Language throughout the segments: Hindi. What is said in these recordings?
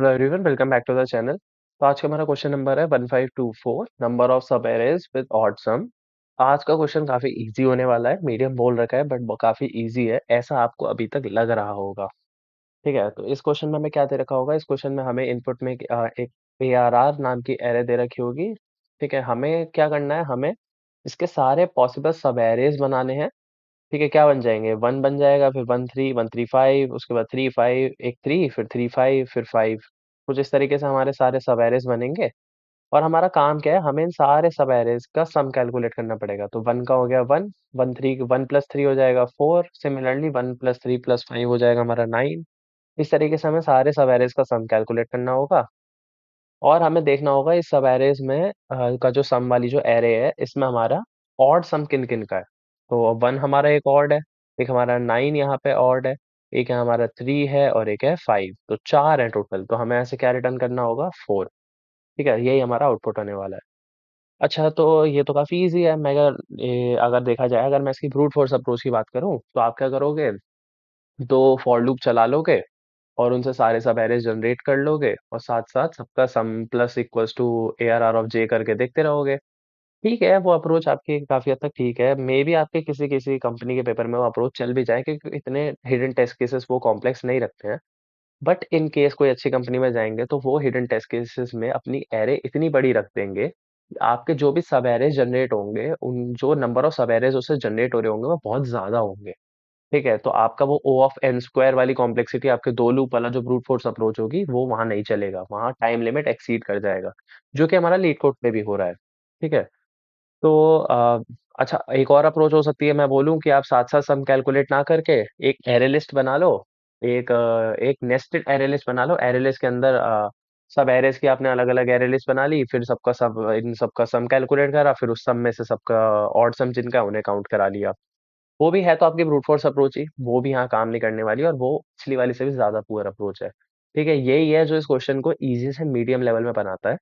Hello everyone, welcome back to the channel. तो आज का हमारा क्वेश्चन नंबर है 1524, number of subarrays with odd sum. आज का क्वेश्चन काफी इजी होने वाला है। मीडियम बोल रखा है बट काफी इजी है, ऐसा आपको अभी तक लग रहा होगा। ठीक है, तो इस क्वेश्चन में हमें क्या दे रखा होगा? इस क्वेश्चन में हमें इनपुट में एक ARR नाम की एरे दे रखी होगी। ठीक है, हमें क्या करना है? हमें इसके सारे पॉसिबल सब एरेज बनाने हैं। ठीक है, क्या बन जाएंगे? 1 बन जाएगा, फिर 1 3 1 3 5, उसके बाद 3 5, एक 3, फिर 3 5, फिर 5। कुछ इस तरीके से हमारे सारे सब एरेज बनेंगे। और हमारा काम क्या है? हमें इन सारे सब एरेज का सम कैलकुलेट करना पड़ेगा। तो 1 का हो गया 1, 1 प्लस 3 हो जाएगा 4, सिमिलरली 1 प्लस 3 प्लस 5 हो जाएगा हमारा 9। इस तरीके से हमें सारे सब एरेज का सम कैलकुलेट करना होगा। और हमें देखना होगा इस सब एरेज में का जो सम वाली जो एरे है, इसमें हमारा ऑड सम किन किन का है। तो 1 हमारा एक ऑड है, एक हमारा 9 यहाँ पे ऑड है, एक है हमारा 3 है और एक है 5। तो 4 है टोटल। तो हमें ऐसे क्या रिटर्न करना होगा? 4। ठीक है, यही हमारा आउटपुट होने वाला है। अच्छा, तो ये तो काफी इजी है। मैं अगर देखा जाए, अगर मैं इसकी ब्रूट फोर्स अप्रोच की बात करूं, तो आप क्या करोगे? दो फॉर लूप चला लोगे और उनसे सारे सब एरेज जनरेट कर लोगे और साथ साथ सबका sum plus equals to ARR of J करके देखते रहोगे। ठीक है, वो अप्रोच आपकी काफी हद तक ठीक है। मे बी आपके किसी किसी कंपनी के पेपर में वो अप्रोच चल भी जाए, क्योंकि इतने हिडन टेस्ट केसेस वो कॉम्प्लेक्स नहीं रखते हैं। बट इन केस कोई अच्छी कंपनी में जाएंगे तो वो हिडन टेस्ट केसेस में अपनी एरे इतनी बड़ी रख देंगे कि आपके जो भी सब एरेज जनरेट होंगे, उन जो नंबर ऑफ सब एरेज उससे जनरेट हो रहे होंगे वो बहुत ज्यादा होंगे। ठीक है, तो आपका वो O ऑफ n स्क्वायर वाली कॉम्प्लेक्सिटी, आपके दो लूप वाला जो ब्रूट फोर्स अप्रोच होगी, वो वहां नहीं चलेगा। वहां टाइम लिमिट एक्सीड कर जाएगा, जो कि हमारा लीड कोड में भी हो रहा है। ठीक है, तो अच्छा, एक और अप्रोच हो सकती है। मैं बोलूं कि आप साथ साथ सम कैलकुलेट ना करके एक एरे लिस्ट बना लो। एक नेस्टेड एरे लिस्ट बना लो। एरे लिस्ट के अंदर सब एरेज की आपने अलग अलग एरे लिस्ट बना ली, फिर सबका सब इन सबका सम कैलकुलेट करा, फिर उस सम में से सबका ऑड सम जिनका है, उन्हें काउंट करा लिया। वो भी है तो आपकी ब्रूट फोर्स अप्रोच ही, वो भी यहाँ काम नहीं करने वाली, और वो पिछली वाली से भी ज्यादा पुअर अप्रोच है। ठीक है, यही है जो इस क्वेश्चन को इजी से मीडियम लेवल में बनाता है।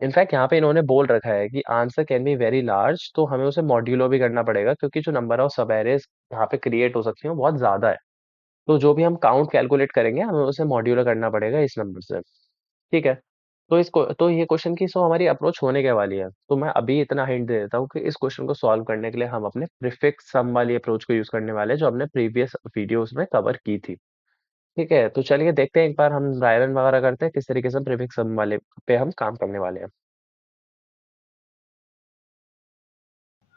इनफैक्ट यहाँ पे इन्होंने बोल रखा है कि answer can be very large, तो हमें उसे मॉड्यूलो भी करना पड़ेगा, क्योंकि जो नंबर ऑफ सब एरेज यहाँ पे क्रिएट हो सकती है वो बहुत ज्यादा है। तो जो भी हम काउंट कैलकुलेट करेंगे, हमें उसे मॉड्यूलो करना पड़ेगा इस नंबर से। ठीक है, तो ये क्वेश्चन की सो हमारी अप्रोच होने के वाली है। तो मैं अभी इतना हिंट दे देता हूँ कि इस क्वेश्चन को सॉल्व करने के लिए हम अपने प्रीफिक्स सम वाली अप्रोच को यूज करने वाले हैं, जो हमने प्रीवियस वीडियोस में कवर की थी। ठीक है, तो चलिए देखते हैं एक बार हम रायरन वगैरह करते हैं किस तरीके से प्रीफिक्स सम वाले पे हम काम करने वाले हैं।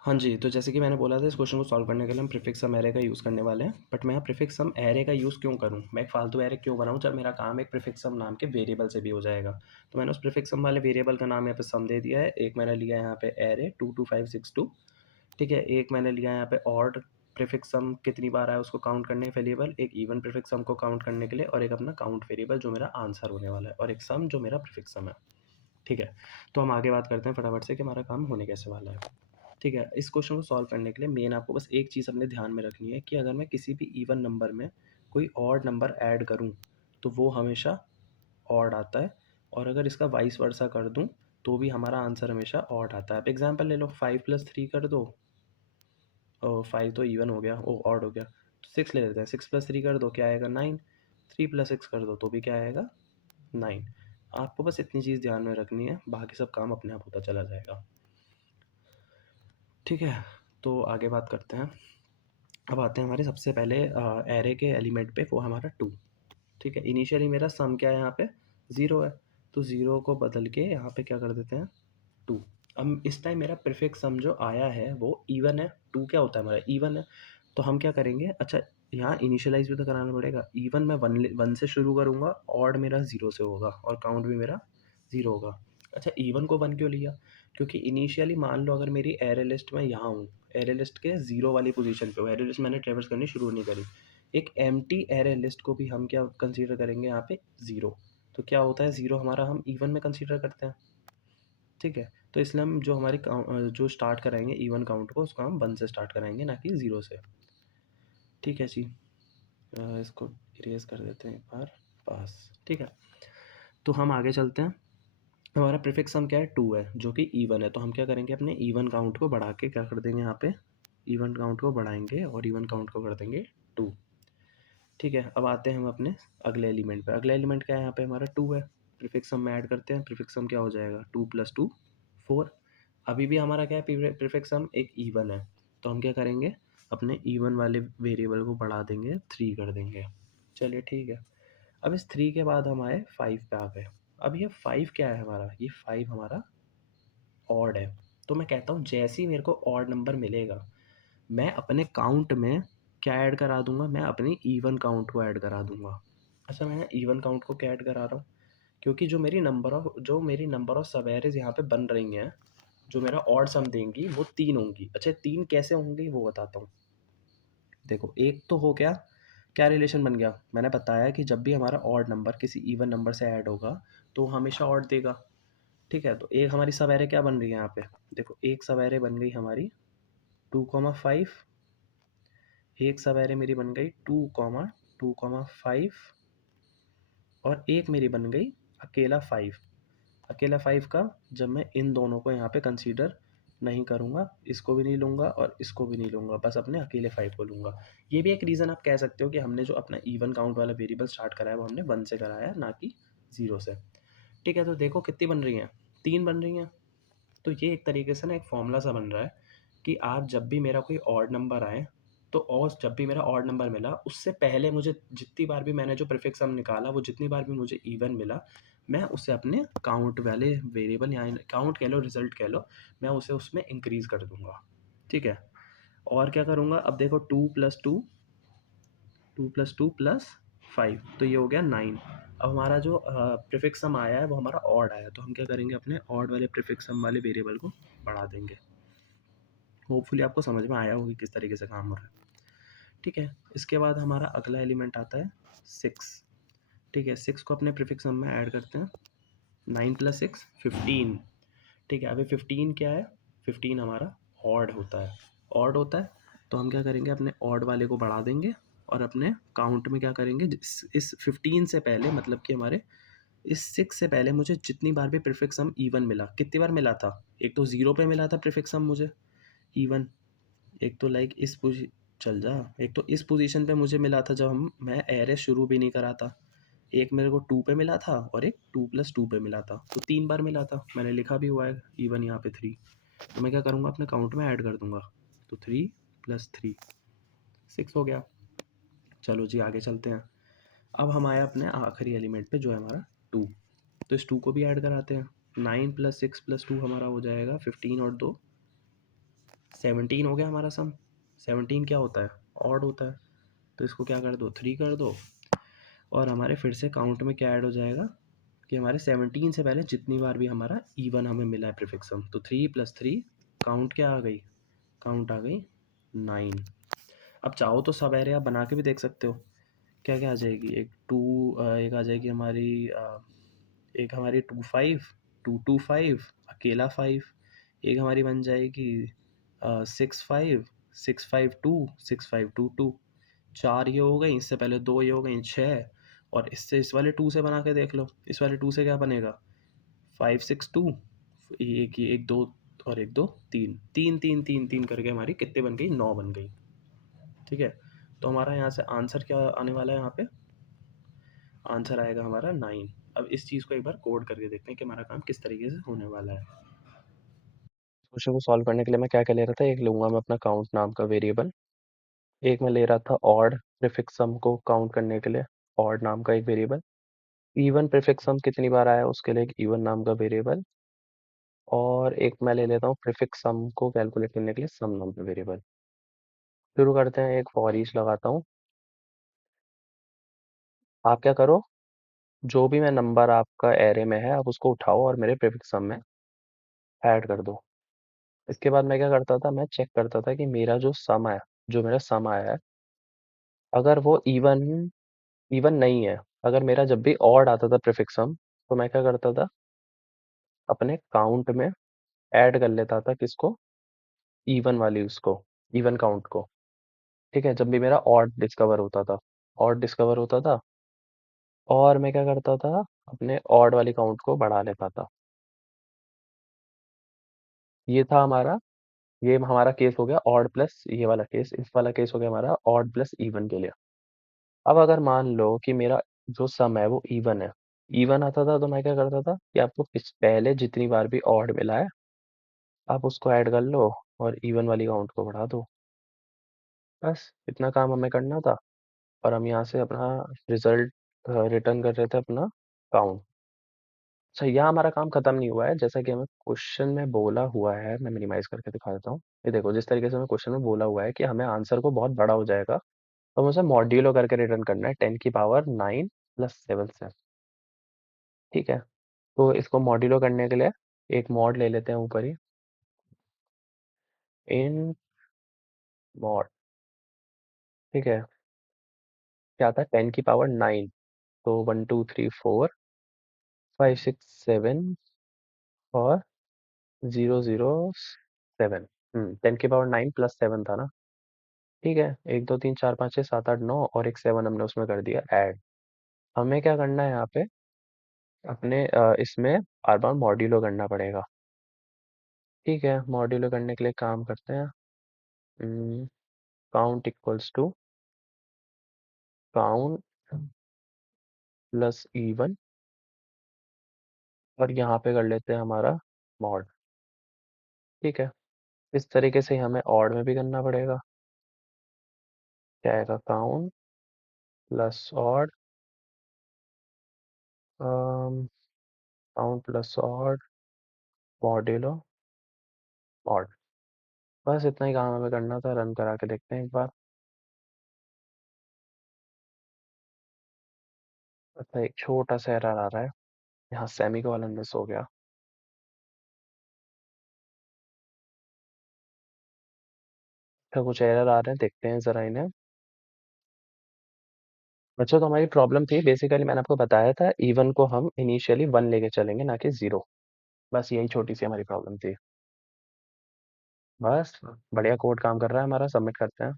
हाँ जी, तो जैसे कि मैंने बोला था इस क्वेश्चन को सॉल्व करने के लिए हम प्रीफिक्स सम एरे का यूज़ करने वाले हैं। बट मैं यहाँ प्रीफिक्स सम एरे का यूज़ क्यों करूँ? मैं एक फालतू एरे क्यों बनाऊँ जब मेरा काम एक प्रीफिक्स सम नाम के वेरिएबल से भी हो जाएगा। तो मैंने उस प्रीफिक्स सम वाले वेरिएबल का नाम यहाँ पे सम दे दिया है। एक मैंने लिया है यहाँ पे एरे 22562। ठीक है, एक मैंने लिया है यहाँ पे ऑड प्रीफिक्स सम कितनी बार आया उसको काउंट करने वेरिएबल, एक इवन प्रीफिक्स सम को काउंट करने के लिए, और एक अपना काउंट वेरिएबल जो मेरा आंसर होने वाला है, और एक सम जो मेरा प्रीफिक्स सम है। ठीक है, तो हम आगे बात करते हैं फटाफट से कि हमारा काम होने कैसे वाला है। ठीक है, इस क्वेश्चन को सॉल्व करने के लिए मेन आपको बस एक चीज़ अपने ध्यान में रखनी है कि अगर मैं किसी भी इवन नंबर में कोई ऑड नंबर ऐड करूं तो वो हमेशा ऑड आता है, और अगर इसका वाइस वर्सा कर दूं तो भी हमारा आंसर हमेशा ऑड आता है। आप एग्जांपल ले लो, 5+3 कर दो, और 5 तो इवन हो गया, वो ऑड हो गया। तो 6 ले लेते हैं, 6+3 कर दो, क्या आएगा? 9। 3+6 कर दो तो भी क्या आएगा? 9। आपको बस इतनी चीज़ ध्यान में रखनी है, बाकी सब काम अपने आप होता चला जाएगा। ठीक है, तो आगे बात करते हैं। अब आते हैं हमारे सबसे पहले एरे के एलिमेंट पे, वो हमारा 2। ठीक है, इनिशियली मेरा सम क्या है यहाँ पे? 0 है। तो 0 को बदल के यहाँ पे क्या कर देते हैं? 2। अब इस टाइम मेरा प्रीफिक्स सम जो आया है वो इवन है। 2 क्या होता है हमारा? इवन है। तो हम क्या करेंगे? अच्छा, यहाँ इनिशियलाइज भी तो कराना पड़ेगा। इवन मैं 1 से शुरू करूँगा, ऑड मेरा 0 से होगा, और काउंट भी मेरा 0 होगा। अच्छा, इवन को 1 क्यों लिया? क्योंकि इनिशियली मान लो अगर मेरी एरे लिस्ट में यहाँ हूँ, एरे लिस्ट के 0 वाली पोजीशन पे हूँ, एरे लिस्ट मैंने ट्रेवर्स करनी शुरू नहीं करी, एक एम्प्टी एरे लिस्ट को भी हम क्या कंसीडर करेंगे यहाँ पे? 0। तो क्या होता है? 0 हमारा हम इवन में कंसीडर करते हैं। ठीक है, तो इसलिए हम जो हमारी जो स्टार्ट कराएंगे इवन काउंट को, उसको हम 1 से स्टार्ट कराएंगे, ना कि 0 से। ठीक है जी, इसको इरेज कर देते हैं एक बार। पास। ठीक है, तो हम आगे चलते हैं। हमारा प्रीफिक्स सम क्या है? 2 है, जो कि इवन है। तो हम क्या करेंगे? अपने इवन काउंट को बढ़ा के क्या कर देंगे यहाँ पे? इवन काउंट को बढ़ाएंगे और इवन काउंट को कर देंगे 2। ठीक है, अब आते हैं हम अपने अगले एलिमेंट पे। अगला एलिमेंट क्या है यहाँ पे हमारा 2 है। प्रीफिक्स सम में ऐड करते हैं। प्रीफिक्स सम क्या हो जाएगा 2 + 2 4। अभी भी हमारा क्या है प्रीफिक्स सम एक इवन है, तो हम क्या करेंगे अपने इवन वाले वेरिएबल को बढ़ा देंगे 3 कर देंगे। चलिए ठीक है। अब इस 3 के बाद हम आए 5 पे आ गए। अब ये 5 क्या है हमारा, ये 5 हमारा ऑड है। तो मैं कहता हूँ जैसे ही मेरे को ऑड नंबर मिलेगा मैं अपने काउंट में क्या ऐड करा दूंगा, मैं अपनी इवन काउंट को ऐड करा दूंगा। अच्छा, मैं इवन काउंट को क्या ऐड करा रहा हूँ, क्योंकि जो मेरी नंबर ऑफ सब एरेज यहाँ पे बन रही हैं, जो मेरा ऑड सम देंगी वो 3 होंगी। अच्छा, 3 कैसे होंगी वो बताता हूँ। देखो, एक तो हो गया, क्या रिलेशन बन गया, मैंने बताया कि जब भी हमारा ऑड नंबर किसी इवन नंबर से ऐड होगा तो वो हमेशा ऑड देगा। ठीक है, तो एक हमारी सब एरे क्या बन रही है यहाँ पे, देखो एक सब एरे बन गई हमारी 2,5। एक सब एरे मेरी बन गई 2,5 और एक मेरी बन गई अकेला 5। अकेला 5 का, जब मैं इन दोनों को यहाँ पे कंसीडर नहीं करूँगा, इसको भी नहीं लूँगा और इसको भी नहीं लूँगा, बस अपने अकेले 5 को लूँगा। ये भी एक रीज़न आप कह सकते हो कि हमने जो अपना इवन काउंट वाला वेरिएबल स्टार्ट कराया वो हमने 1 से कराया ना कि 0 से। ठीक है, तो देखो कितनी बन रही हैं, 3 बन रही हैं। तो ये एक तरीके से ना एक फॉर्मूला सा बन रहा है कि आप जब भी मेरा कोई ऑड नंबर आए, तो और जब भी मेरा ऑड नंबर मिला उससे पहले मुझे जितनी बार भी मैंने जो प्रीफिक्स सम निकाला, वो जितनी बार भी मुझे इवन मिला, मैं उसे अपने काउंट वाले वेरिएबल या काउंट कह लो रिजल्ट कह लो, मैं उसे उसमें इंक्रीज कर दूंगा। ठीक है, और क्या करूँगा, अब देखो 2 + 2 तो ये हो गया 9। अब हमारा जो प्रीफिक्स सम आया है वो हमारा ऑड आया, तो हम क्या करेंगे अपने ऑड वाले प्रीफिक्स सम वाले वेरिएबल को बढ़ा देंगे। होपफुली आपको समझ में आया होगी किस तरीके से काम हो रहा है। ठीक है, इसके बाद हमारा अगला एलिमेंट आता है 6। ठीक है, 6 को अपने प्रीफिक्स सम में ऐड करते हैं। 9 + 6 15। ठीक है, अभी 15 क्या है, 15 हमारा ऑड होता है। ऑड होता है तो हम क्या करेंगे अपने ऑड वाले को बढ़ा देंगे और अपने काउंट में क्या करेंगे, इस 15 से पहले, मतलब कि हमारे इस 6 से पहले मुझे जितनी बार भी प्रीफिक्स सम इवन मिला, कितनी बार मिला था, एक तो 0 पे मिला था प्रीफिक्स सम मुझे इवन, एक तो लाइक इस पोजी चल जा, एक तो इस पोजीशन पे मुझे मिला था जब मैं एरे शुरू भी नहीं करा था। एक मेरे को 2 पे मिला था और एक 2 + 2 पे मिला था, तो 3 बार मिला था, मैंने लिखा भी हुआ है इवन यहाँ पे 3। तो मैं क्या करूँगा अपने काउंट में ऐड कर दूंगा, तो 3 + 3 6 हो गया। चलो जी आगे चलते हैं। अब हम आए अपने आखिरी एलिमेंट पे जो है हमारा 2। तो इस 2 को भी ऐड कराते हैं। 9 + 6 + 2 हमारा हो जाएगा 15 और 2 17 हो गया हमारा सम। 17 क्या होता है, ऑड होता है, तो इसको क्या कर दो 3 कर दो और हमारे फिर से काउंट में क्या ऐड हो जाएगा कि हमारे 17 से पहले जितनी बार भी हमारा इवन हमें मिला है प्रीफिक्स सम, तो 3 + 3 काउंट क्या आ गई, काउंट आ गई 9। अब चाहो तो सब एरे आप बना के भी देख सकते हो। क्या क्या आ जाएगी, एक आ जाएगी हमारी एक हमारी 2 5 2 2 5 अकेला 5। एक हमारी बन जाएगी 6 5 6 5 2 6 5 2 2। चार ये हो गई, इससे पहले दो ये हो गई 6। और इससे इस वाले 2 से बना के देख लो, इस वाले 2 से क्या बनेगा 5 6 2। एक ये एक दो और एक दो तीन, तीन तीन तीन तीन करके हमारी कितने बन गई, 9 बन गई। ठीक है, तो हमारा यहाँ से आंसर क्या आने वाला है, यहाँ पे आंसर आएगा हमारा 9। अब इस चीज़ को एक बार कोड करके देखते हैं कि हमारा काम किस तरीके से होने वाला है। क्वेश्चन को सॉल्व करने के लिए मैं क्या क्या ले रहा था, एक लूंगा मैं अपना काउंट नाम का वेरिएबल, एक मैं ले रहा था ऑड प्रीफिक्स सम को काउंट करने के लिए ऑड नाम का एक वेरिएबल, इवन प्रीफिक्स सम कितनी बार आया उसके लिए एक इवन नाम का वेरिएबल, और एक मैं ले लेता हूँ प्रीफिक्स सम को कैलकुलेट करने के लिए सम नाम का वेरिएबल। शुरू करते हैं, एक फॉर ईच लगाता हूँ। आप क्या करो, जो भी मैं नंबर आपका एरे में है आप उसको उठाओ और मेरे प्रीफिक्स सम में ऐड कर दो। इसके बाद मैं क्या करता था, मैं चेक करता था कि मेरा जो सम आया, जो मेरा सम आया है, अगर वो इवन इवन नहीं है, अगर मेरा जब भी ऑड आता था प्रीफिक्स सम, तो मैं क्या करता था अपने काउंट में ऐड कर लेता था किसको, इवन वाली उसको, इवन काउंट को। ठीक है, जब भी मेरा ऑड डिस्कवर होता था, ऑड डिस्कवर होता था, और मैं क्या करता था अपने ऑड वाली काउंट को बढ़ा लेता था। ये था हमारा, ये हमारा केस हो गया ऑड प्लस ये वाला केस, इस वाला केस हो गया हमारा ऑड प्लस इवन के लिए। अब अगर मान लो कि मेरा जो सम है वो इवन है, इवन आता था तो मैं क्या करता था कि आपको पहले जितनी बार भी ऑड मिला है आप उसको ऐड कर लो और इवन वाली काउंट को बढ़ा दो। बस इतना काम हमें करना था और हम यहाँ से अपना रिजल्ट रिटर्न कर रहे थे अपना काउंट। अच्छा, यहाँ हमारा काम खत्म नहीं हुआ है, जैसा कि हमें क्वेश्चन में बोला हुआ है, मैं मिनिमाइज करके दिखा देता हूँ। ये देखो, जिस तरीके से हमें क्वेश्चन में बोला हुआ है कि हमें आंसर को बहुत बड़ा हो जाएगा तो हमें उसे मॉड्यूलो करके रिटर्न करना है 10 की पावर 9 प्लस 7 से। ठीक है, तो इसको मॉड्यूलो करने के लिए एक मॉड ले लेते हैं ऊपर ही, इन मॉड। ठीक है, क्या आता है 10 की पावर 9, तो 1 2 3 4 5 6 7 और 0 0 7। 10 की पावर 9 प्लस 7 था ना। ठीक है, 1 2 3 4 5 6 7 8 9 और एक 7 हमने उसमें कर दिया ऐड। हमें क्या करना है यहाँ पे, अपने इसमें बार बार मॉड्यूलो करना पड़ेगा। ठीक है, मॉड्यूलो करने के लिए काम करते हैं, count equals to count plus even, और यहाँ पे कर लेते हैं हमारा मॉड। ठीक है, इस तरीके से हमें ऑड में भी करना पड़ेगा। क्या आएगा, count plus odd, count plus odd modulo mod. बस इतना ही काम हमें करना था, रन करा के देखते हैं एक बार। अच्छा, एक छोटा सा एरर आ रहा है, यहाँ सेमीकोलन मिस हो गया। अच्छा, कुछ एरर आ रहे हैं, देखते हैं जरा इन्हें। बच्चों, तो हमारी प्रॉब्लम थी बेसिकली, मैंने आपको बताया था इवन को हम इनिशियली 1 लेके चलेंगे ना कि 0। बस यही छोटी सी हमारी प्रॉब्लम थी। बस, बढ़िया कोड काम कर रहा है हमारा, सबमिट करते हैं।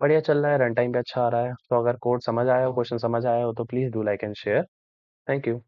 बढ़िया चल रहा है, रन टाइम भी अच्छा आ रहा है। तो अगर कोड समझ आया हो, क्वेश्चन समझ आया हो तो please do like and share. Thank you.